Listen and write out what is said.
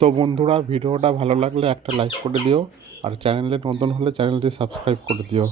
তো বন্ধুরা, ভিডিওটা ভালো লাগলে একটা লাইক করে দিও, আর চ্যানেলে নতুন হলে চ্যানেলটি সাবস্ক্রাইব করে দিও।